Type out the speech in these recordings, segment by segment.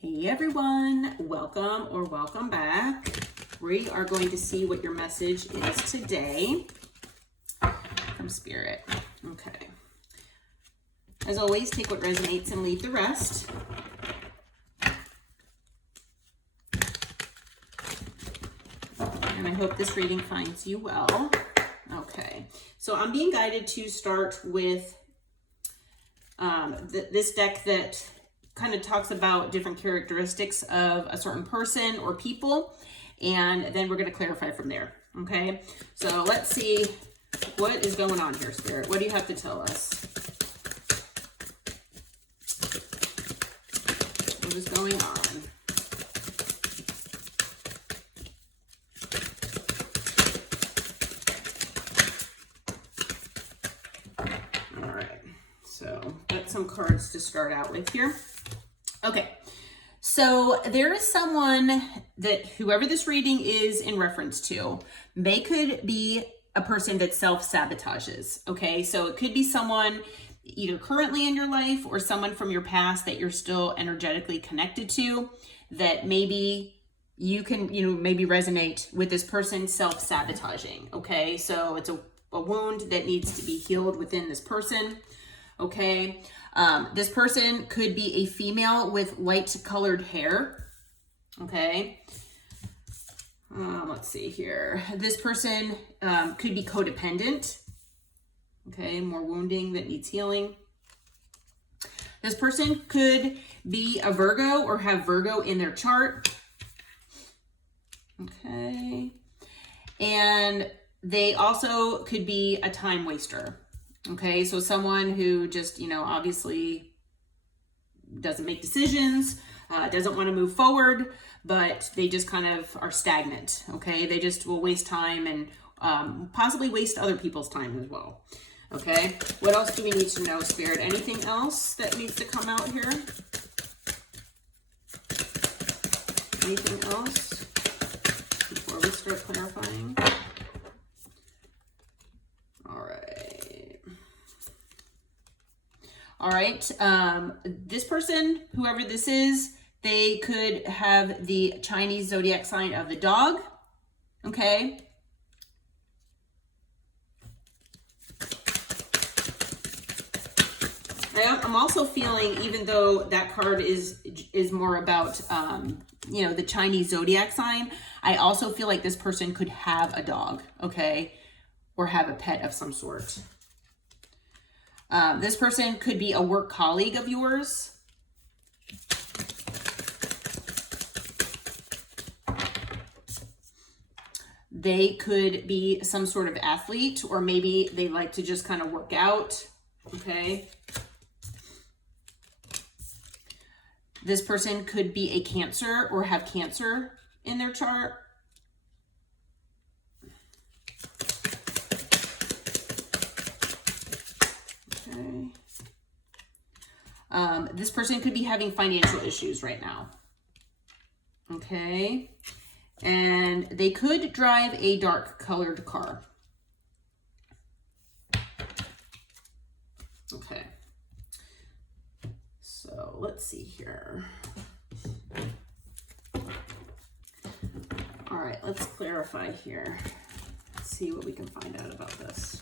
Hey everyone, welcome or welcome back. We are going to see what your message is today from Spirit. Okay. As always, take what resonates and leave the rest. And I hope this reading finds you well. Okay, so I'm being guided to start with this deck that kind of talks about different characteristics of a certain person or people, and then we're going to clarify from there. Okay, so let's see what is going on here, Spirit. What do you have to tell us? What is going on? All right, so got some cards to start out with here. Okay, so there is someone that whoever this reading is in reference to could be a person that self-sabotages. Okay, so it could be someone either currently in your life or someone from your past that you're still energetically connected to, that maybe you can, maybe resonate with this person self-sabotaging. Okay, so it's a wound that needs to be healed within this person. Okay, this person could be a female with light colored hair. Okay, let's see here. This person could be codependent. Okay, more wounding that needs healing. This person could be a Virgo or have Virgo in their chart. Okay, and they also could be a time waster. Okay, so someone who just, obviously doesn't make decisions, doesn't want to move forward, but they just kind of are stagnant. Okay, they just will waste time and possibly waste other people's time as well. Okay, what else do we need to know, Spirit? Anything else that needs to come out here? Anything else before we start clarifying? All right, this person, whoever this is, they could have the Chinese zodiac sign of the dog. Okay. I'm also feeling, even though that card is more about, the Chinese zodiac sign, I also feel like this person could have a dog, okay, or have a pet of some sort. This person could be a work colleague of yours. They could be some sort of athlete, or maybe they like to just kind of work out. Okay. This person could be a Cancer or have Cancer in their chart. This person could be having financial issues right now. Okay. And they could drive a dark colored car. Okay. So let's see here. All right, let's clarify here. Let's see what we can find out about this.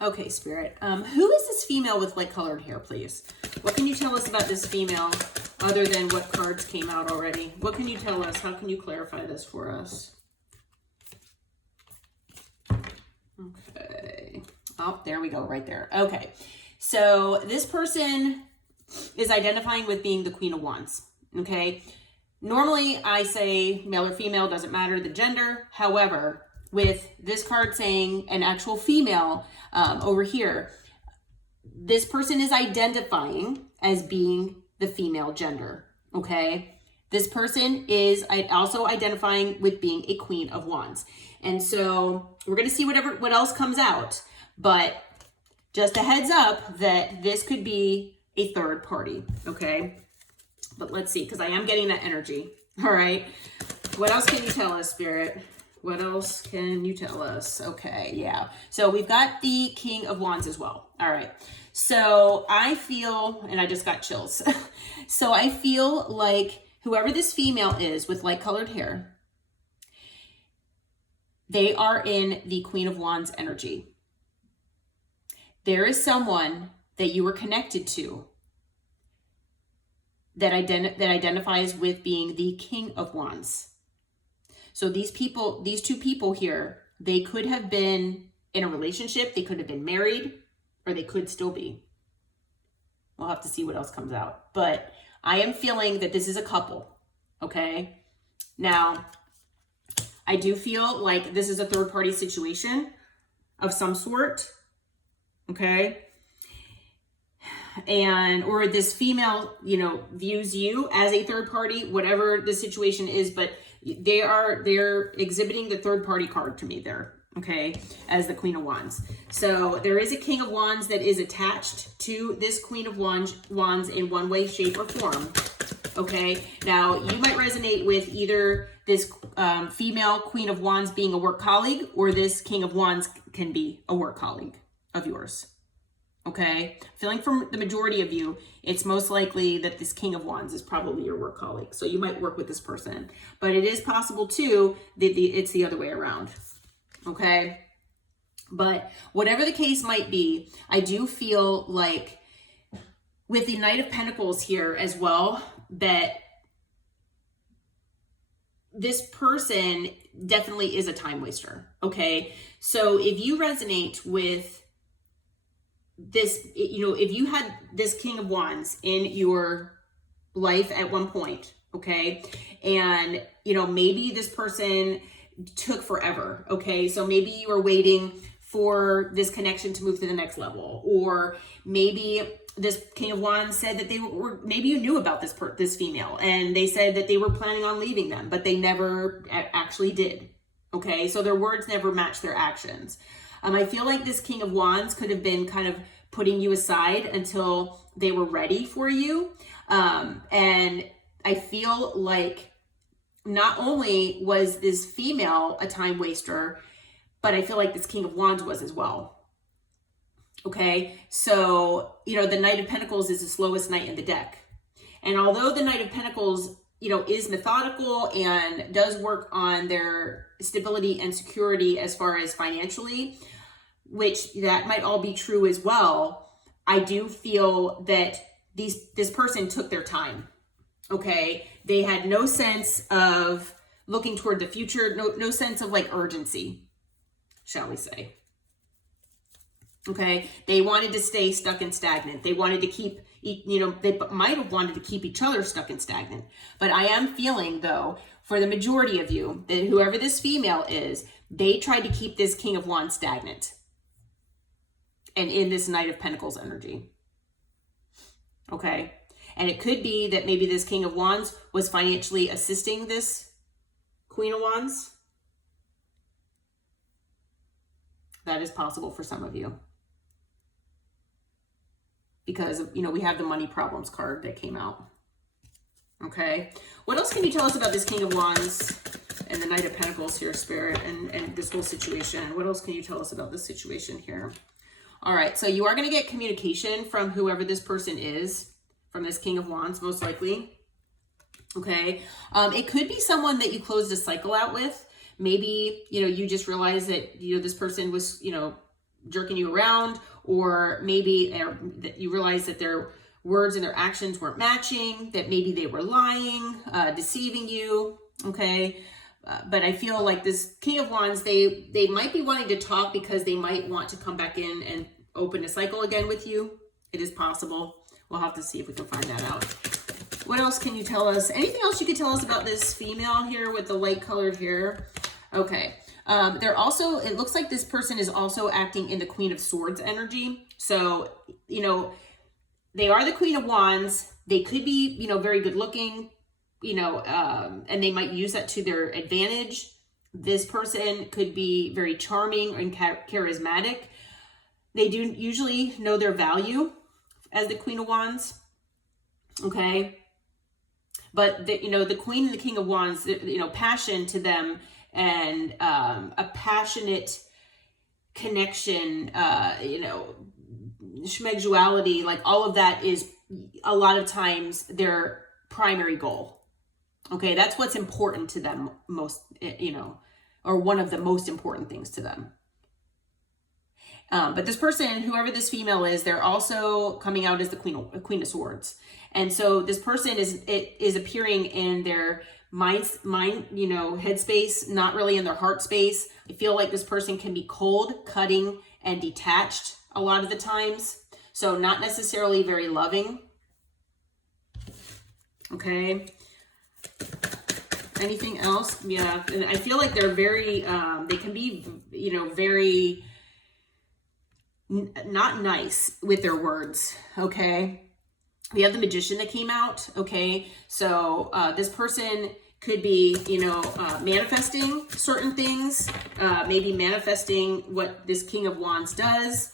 Okay, Spirit. Who is this female with light colored hair, please? What can you tell us about this female other than what cards came out already? What can you tell us? How can you clarify this for us? Okay. Oh, there we go, right there. Okay. So this person is identifying with being the Queen of Wands. Okay. Normally I say male or female, doesn't matter the gender. However, with this card saying an actual female over here, this person is identifying as being the female gender, okay? This person is also identifying with being a Queen of Wands. And so we're going to see what else comes out, but just a heads up that this could be a third party, okay? But let's see, because I am getting that energy, all right? What else can you tell us, Spirit? What else can you tell us? Okay, yeah. So we've got the King of Wands as well. All right. So I feel, and I just got chills. So I feel like whoever this female is with light colored hair, they are in the Queen of Wands energy. There is someone that you are connected to that identifies with being the King of Wands. So these two people here, they could have been in a relationship, they could have been married, or they could still be. We'll have to see what else comes out. But I am feeling that this is a couple, okay? Now, I do feel like this is a third-party situation of some sort, okay? Or this female, views you as a third party, whatever the situation is, but they're exhibiting the third party card to me there, okay, as the Queen of Wands. So there is a King of Wands that is attached to this Queen of Wands in one way, shape, or form, okay? Now, you might resonate with either this female Queen of Wands being a work colleague, or this King of Wands can be a work colleague of yours. Okay, feeling from the majority of you, it's most likely that this King of Wands is probably your work colleague. So you might work with this person, but it is possible too that it's the other way around. Okay, but whatever the case might be, I do feel like with the Knight of Pentacles here as well, that this person definitely is a time waster. Okay, so if you resonate with this, if you had this King of Wands in your life at one point, okay, and maybe this person took forever, okay, so maybe you were waiting for this connection to move to the next level, or maybe this King of Wands said that maybe you knew about this female and they said that they were planning on leaving them, but they never actually did, okay, so their words never match their actions. I feel like this King of Wands could have been kind of putting you aside until they were ready for you. And I feel like not only was this female a time waster, but I feel like this King of Wands was as well. Okay, so, the Knight of Pentacles is the slowest knight in the deck. And although the Knight of Pentacles, is methodical and does work on their stability and security as far as financially, which that might all be true as well, I do feel that this person took their time, okay? They had no sense of looking toward the future, no sense of like urgency, shall we say. Okay, they wanted to stay stuck and stagnant. They wanted to keep, they might have wanted to keep each other stuck and stagnant. But I am feeling, though, for the majority of you, that whoever this female is, they tried to keep this King of Wands stagnant and in this Knight of Pentacles energy. Okay, and it could be that maybe this King of Wands was financially assisting this Queen of Wands. That is possible for some of you. Because, we have the money problems card that came out. Okay. What else can you tell us about this King of Wands and the Knight of Pentacles here, Spirit, and this whole situation? What else can you tell us about this situation here? All right. So you are going to get communication from whoever this person is, from this King of Wands, most likely. Okay. It could be someone that you closed a cycle out with. Maybe, you just realized that, this person was, jerking you around, or maybe that you realize that their words and their actions weren't matching, that maybe they were lying, deceiving you, okay? But I feel like this King of Wands, they might be wanting to talk because they might want to come back in and open a cycle again with you. It is possible. We'll have to see if we can find that out. What else can you tell us? Anything else you could tell us about this female here with the light colored hair? Okay. They're also, it looks like this person is also acting in the Queen of Swords energy. So, they are the Queen of Wands. They could be, very good looking, and they might use that to their advantage. This person could be very charming and charismatic. They do usually know their value as the Queen of Wands. Okay. But the Queen and the King of Wands, passion to them and a passionate connection, you know, schmegduality, like all of that is a lot of times their primary goal. Okay, that's what's important to them most, you know, or one of the most important things to them. But this person, whoever this female is, they're also coming out as the Queen of Swords. And so this person is appearing in their mind, you know, headspace, not really in their heart space. I feel like this person can be cold, cutting, and detached a lot of the times. So not necessarily very loving. Okay. Anything else? Yeah. And I feel like they're very, they can be, you know, very not nice with their words. Okay. We have the Magician that came out. Okay. So this person could be, you know, manifesting certain things, maybe manifesting what this King of Wands does.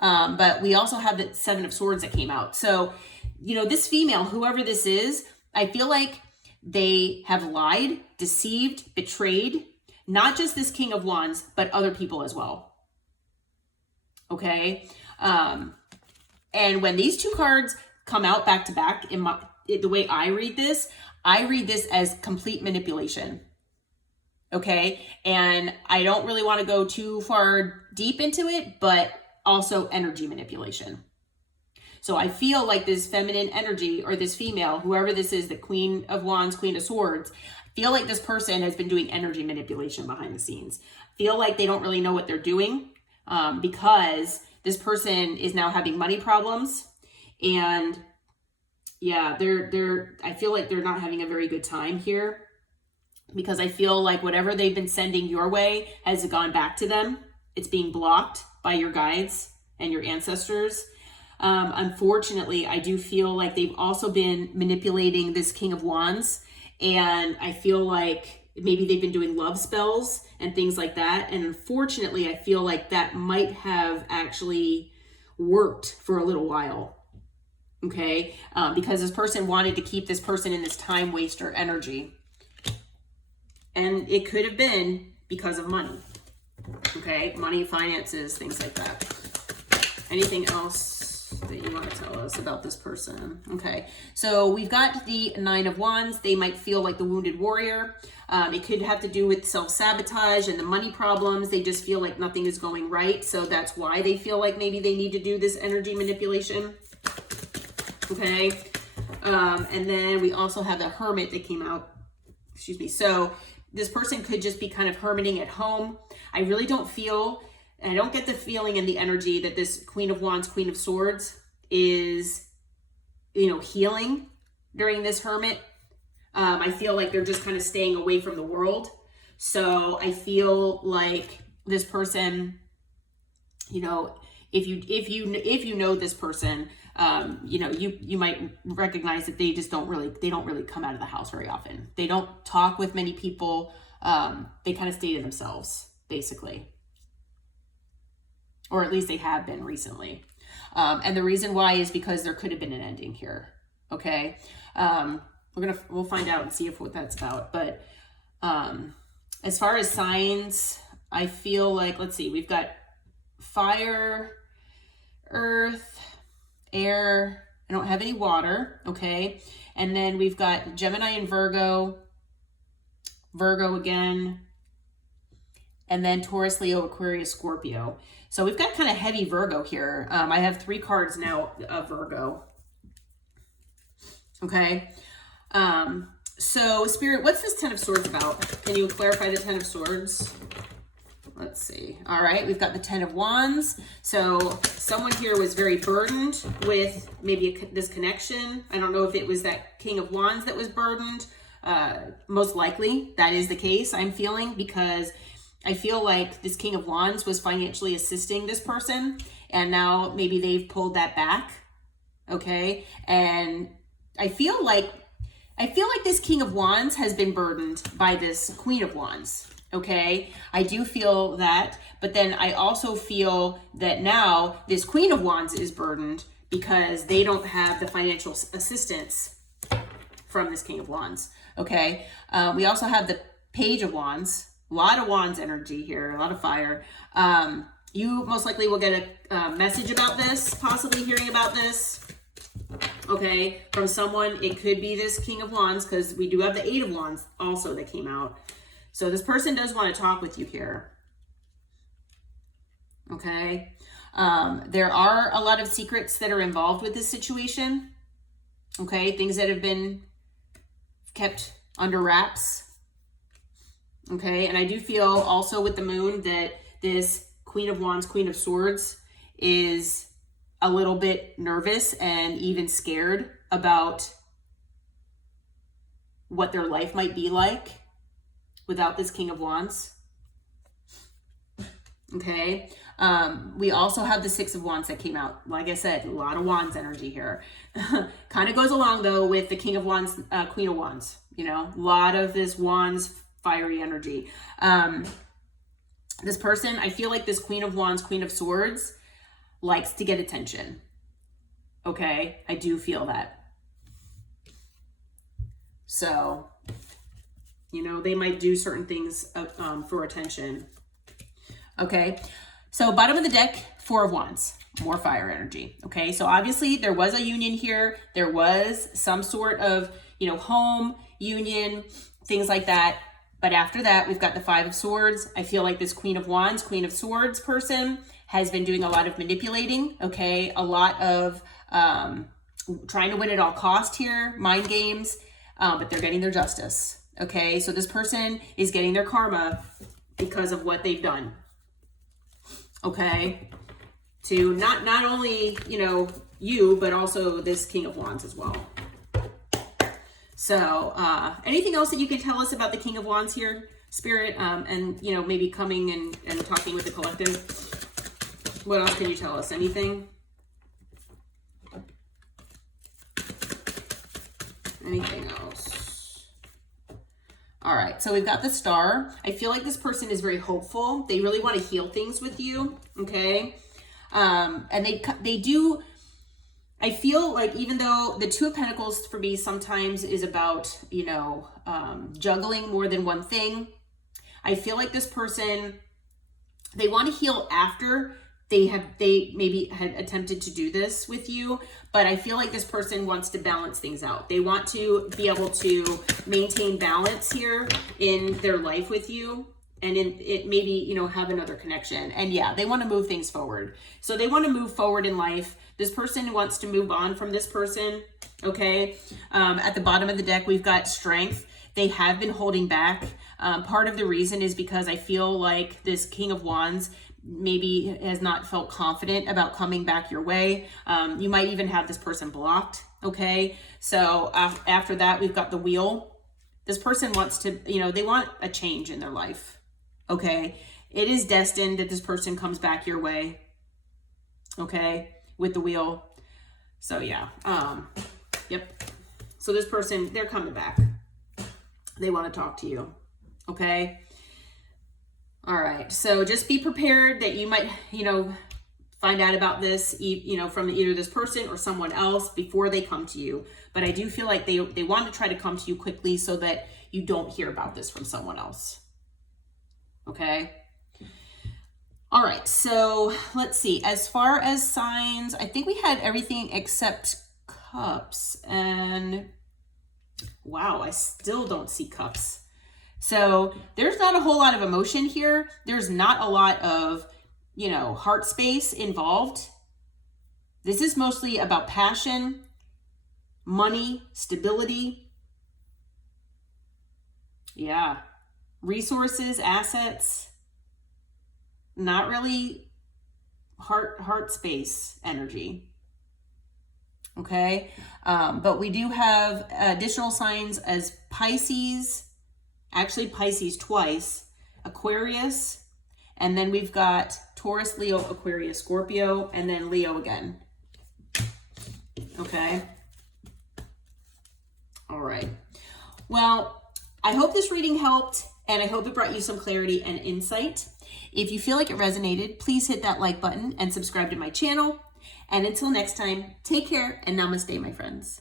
But we also have the Seven of Swords that came out. So, you know, this female, whoever this is, I feel like they have lied, deceived, betrayed, not just this King of Wands, but other people as well. Okay. And when these two cards come out back to back, the way I read this as complete manipulation. Okay. And I don't really want to go too far deep into it, but also energy manipulation. So I feel like this feminine energy, or this female, whoever this is, the Queen of Wands, Queen of Swords, I feel like this person has been doing energy manipulation behind the scenes. I feel like they don't really know what they're doing, because this person is now having money problems, and yeah, I feel like they're not having a very good time here, because I feel like whatever they've been sending your way has gone back to them. It's being blocked by your guides and your ancestors. Unfortunately, I do feel like they've also been manipulating this King of Wands, and I feel like maybe they've been doing love spells and things like that. And unfortunately, I feel like that might have actually worked for a little while. Okay. Because this person wanted to keep this person in this time waster energy. And it could have been because of money. Okay. Money, finances, things like that. Anything else that you want to tell us about this person? Okay, so we've got the Nine of Wands. They might feel like the wounded warrior. It could have to do with self-sabotage and the money problems. They just feel like nothing is going right, so that's why they feel like maybe they need to do this energy manipulation. Okay, and then we also have the Hermit that came out. Excuse me. So this person could just be kind of hermiting at home. I really don't feel... I don't get the feeling and the energy that this Queen of Wands, Queen of Swords is, you know, healing during this hermit. I feel like they're just kind of staying away from the world. So I feel like this person, you know, if you know this person, you know, you might recognize that they don't really come out of the house very often. They don't talk with many people. They kind of stay to themselves, basically. Or at least they have been recently. And the reason why is because there could have been an ending here. Okay. We'll find out and see what that's about. But as far as signs, I feel like, let's see, we've got fire, earth, air. I don't have any water. Okay. And then we've got Gemini and Virgo again, and then Taurus, Leo, Aquarius, Scorpio. So we've got kind of heavy Virgo here. I have 3 cards now of Virgo. Okay. So Spirit, what's this Ten of Swords about? Can you clarify the Ten of Swords? Let's see. All right. We've got the Ten of Wands. So someone here was very burdened with maybe this connection. I don't know if it was that King of Wands that was burdened. Most likely that is the case, I'm feeling, because I feel like this King of Wands was financially assisting this person, and now maybe they've pulled that back. Okay. And I feel like this King of Wands has been burdened by this Queen of Wands. Okay. I do feel that, but then I also feel that now this Queen of Wands is burdened because they don't have the financial assistance from this King of Wands. Okay. We also have the Page of Wands. A lot of Wands energy here, a lot of fire. You most likely will get a message about this, possibly hearing about this, okay, from someone. It could be this King of Wands, because we do have the Eight of Wands also that came out. So this person does want to talk with you here, okay? There are a lot of secrets that are involved with this situation, okay? Things that have been kept under wraps, okay? And I do feel also with the moon that this Queen of Wands, Queen of Swords is a little bit nervous and even scared about what their life might be like without this King of Wands, okay? We also have the Six of Wands that came out. Like I said, a lot of Wands energy here. Kind of goes along though with the King of Wands, Queen of Wands, you know, a lot of this Wands fiery energy. This person, I feel like this Queen of Wands, Queen of Swords likes to get attention. Okay, I do feel that. So, you know, they might do certain things for attention. Okay, so bottom of the deck, Four of Wands, more fire energy. Okay, so obviously there was a union here. There was some sort of, you know, home, union, things like that. But after that, we've got the Five of Swords. I feel like this Queen of Wands, Queen of Swords person has been doing a lot of manipulating, okay? A lot of trying to win at all cost here, mind games, but they're getting their justice, okay? So this person is getting their karma because of what they've done, okay? To not only, you know, you, but also this King of Wands as well. So anything else that you can tell us about the King of Wands here, Spirit, and, you know, maybe coming and talking with the collective? What else can you tell us? Anything? Anything else? All right, so we've got the Star. I feel like this person is very hopeful. They really want to heal things with you, okay? And they do... I feel like even though the Two of Pentacles for me sometimes is about, you know, juggling more than one thing, I feel like this person, they want to heal after they maybe had attempted to do this with you, but I feel like this person wants to balance things out. They want to be able to maintain balance here in their life with you, and in it maybe, you know, have another connection. And yeah, they want to move things forward. So they want to move forward in life. This person wants to move on from this person, okay? At the bottom of the deck, we've got Strength. They have been holding back. Part of the reason is because I feel like this King of Wands maybe has not felt confident about coming back your way. You might even have this person blocked, okay? So after that, we've got the Wheel. This person wants to, you know, they want a change in their life, okay? It is destined that this person comes back your way, okay? With the Wheel. So yeah, yep. So this person, they're coming back. They want to talk to you, okay? All right, so just be prepared that you might, you know, find out about this, you know, from either this person or someone else before they come to you. But I do feel like they want to try to come to you quickly so that you don't hear about this from someone else, okay? All right, so let's see. As far as signs, I think we had everything except Cups. And wow, I still don't see Cups. So there's not a whole lot of emotion here. There's not a lot of, you know, heart space involved. This is mostly about passion, money, stability. Yeah, resources, assets. Not really heart space energy, okay? But we do have additional signs as Pisces, actually Pisces twice, Aquarius, and then we've got Taurus, Leo, Aquarius, Scorpio, and then Leo again, okay? All right. Well, I hope this reading helped, and I hope it brought you some clarity and insight. If you feel like it resonated, please hit that like button and subscribe to my channel. And until next time, take care and namaste, my friends.